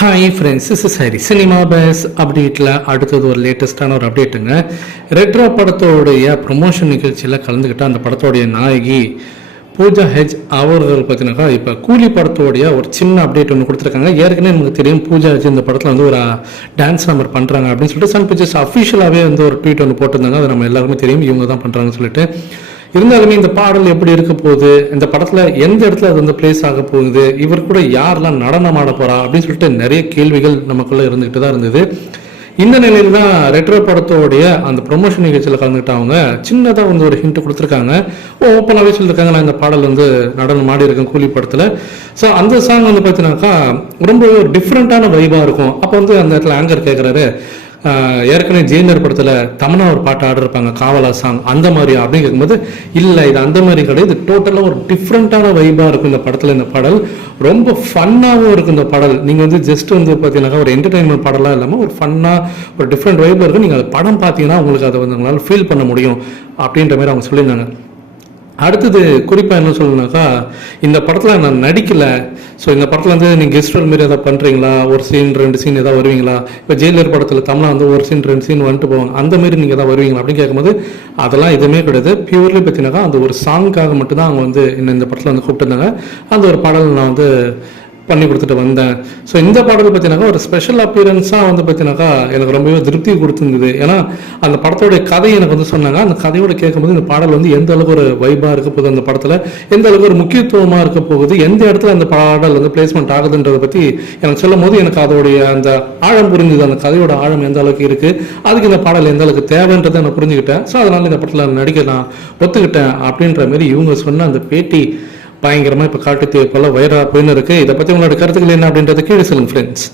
Hi friends, this is Hari. Cinema face அப்டேட்டில் அடுத்தது ஒரு லேட்டஸ்டான ஒரு அப்டேட்டுங்க. ரெட்ரோ படத்தோடைய ப்ரொமோஷன் நிகழ்ச்சியில் கலந்துக்கிட்ட அந்த படத்தோடைய நாயகி பூஜா ஹெச் அவர்கள் பார்த்தீங்கன்னாக்கா இப்போ கூலி படத்தோடைய ஒரு சின்ன அப்டேட் ஒன்று கொடுத்துருக்காங்க. ஏற்கனவே நமக்கு தெரியும் பூஜா ஹெச் இந்த படத்தில் வந்து ஒரு டான்ஸ் நம்பர் பண்ணுறாங்க அப்படின்னு சொல்லிட்டு சன் பிக்சர்ஸ் அஃபிஷியலாகவே வந்து ஒரு ட்வீட் ஒன்று போட்டிருந்தாங்க. அது நம்ம எல்லாருமே தெரியும், இவங்க தான் பண்ணுறாங்கன்னு சொல்லிட்டு. இருந்தாலுமே இந்த பாடல் எப்படி இருக்க போகுது, இந்த படத்தில் எந்த இடத்துல அது வந்து பிளேஸ் ஆக போகுது, இவர் கூட யாரெல்லாம் நடனம் ஆட போகிறா அப்படின்னு சொல்லிட்டு நிறைய கேள்விகள் நமக்குள்ளே இருந்துக்கிட்டு தான் இருந்தது. இந்த நிலையில் தான் ரெட்ரோ படத்தோடைய அந்த ப்ரொமோஷன் நிகழ்ச்சியில் கலந்துக்கிட்டவங்க சின்னதாக வந்து ஒரு ஹிண்ட் கொடுத்துருக்காங்க. ஓப்பனாகவே சொல்லியிருக்காங்க, நான் இந்த பாடல் வந்து நடனம் ஆடி இருக்கேன் கூலி படத்தில். ஸோ அந்த சாங் வந்து பார்த்தீங்கன்னாக்கா ரொம்ப ஒரு டிஃப்ரெண்ட்டான வைபாக இருக்கும். அப்போ வந்து அந்த இடத்துல ஆங்கர் கேட்குறாரு, ஏற்கனவே ஜெயிலர் படத்தில் தமனா ஒரு பாட்டு ஆடிருப்பாங்க, காவலா சாங், அந்த மாதிரியா அப்படின்னு கேட்கும்போது இல்லை, இது அந்த மாதிரி கிடையாது, இது டோட்டலாக ஒரு டிஃப்ரெண்ட்டான வைபாக இருக்கும் இந்த படத்தில். இந்த பாடல் ரொம்ப ஃபன்னாகவும் இருக்கும். இந்த பாடல் நீங்கள் வந்து ஜஸ்ட் வந்து பார்த்தீங்கன்னாக்கா ஒரு என்டர்டைன்மெண்ட் பாடலாக இல்லாமல் ஒரு ஃபன்னாக ஒரு டிஃப்ரெண்ட் வைபாக இருக்கும். நீங்கள் அது படம் பார்த்தீங்கன்னா உங்களுக்கு அதை வந்து உங்களால் ஃபீல் பண்ண முடியும் அப்படின்ற மாதிரி அவங்க சொல்லியிருந்தாங்க. அடுத்தது குறிப்பாக என்ன சொல்லணும்னாக்கா, இந்த படத்தில் நான் நடிக்கலை, ஸோ இந்த படத்தில் வந்து நீங்கள் கெஸ்ட் ரோல் மாரி எதாவது பண்ணுறீங்களா, ஒரு சீன் 2 சீன் எதாவது வருவீங்களா, இப்போ ஜெயிலர் படத்தில் தமிழா வந்து ஒரு சீன் 2 சீன் வந்துட்டு போவாங்க, அந்த மாரி நீங்கள் எதாவது வருவீங்களா அப்படின்னு கேட்கும்போது அதெல்லாம் எதுவுமே கிடையாது. பியூர்லி பார்த்தீங்கன்னாக்கா அந்த ஒரு சாங்காக மட்டும்தான் அவங்க வந்து இந்த படத்தில் வந்து கூப்பிட்டுருந்தாங்க. அந்த ஒரு பாடல் நான் வந்து பண்ணி கொடுத்துட்டு வந்தேன். ஸோ இந்த பாடல் பார்த்தீங்கன்னாக்கா ஒரு ஸ்பெஷல் அப்பியரன்ஸாக வந்து பார்த்தீங்கன்னாக்கா எனக்கு ரொம்பவே திருப்தி கொடுத்துருந்தது. ஏன்னா அந்த படத்தோடைய கதை எனக்கு வந்து சொன்னாங்க. அந்த கதையோட கேட்கும்போது இந்த பாடல் வந்து எந்த அளவுக்கு ஒரு வைபாக இருக்க போகுது, அந்த படத்தில் எந்த அளவுக்கு ஒரு முக்கியத்துவமாக இருக்க போகுது, எந்த இடத்துல அந்த பாடல் வந்து பிளேஸ்மெண்ட் ஆகுதுன்றதை பற்றி எனக்கு சொல்லும் போது எனக்கு அதோடைய அந்த ஆழம் புரிஞ்சுது. அந்த கதையோட ஆழம் எந்த அளவுக்கு இருக்குது, அதுக்கு இந்த பாடல் எந்த அளவுக்கு தேவைன்றதை நான் புரிஞ்சுக்கிட்டேன். ஸோ அதனால் இந்த படத்தில் நடிக்க நான் ஒத்துக்கிட்டேன் அப்படின்ற மாதிரி இவங்க சொன்ன அந்த பேட்டி பயங்கரமாக இப்போ காட்டு போல வைரலாக போயின்னு இருக்குது. இதை பற்றி உங்களோட கருத்துக்கள் என்ன அப்படின்றத கீழே சொல்லுங்கள் ஃப்ரெண்ட்ஸ்.